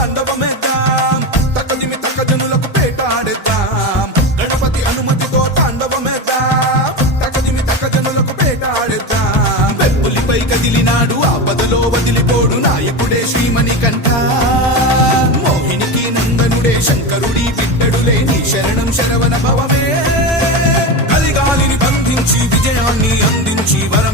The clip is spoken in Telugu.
తాండవమేద్దాం తక్కదిమి తక్క జనులకు పేటాడేద్దాం గణపతి అనుమతితో తాండవమేద్దాం తక్కదిమి తక్క జనులకు పేటాడేద్దాం వెప్పులిపై కదిలినాడు ఆపదలో వదిలిపోడు నాయకుడే శ్రీమణికంఠ మోహినికి నందనుడే శంకరుడి బిడ్డడులే నీ శరణం శరవణ భవమే కలిగాలిని బంధించి విజయాన్ని అందించి వర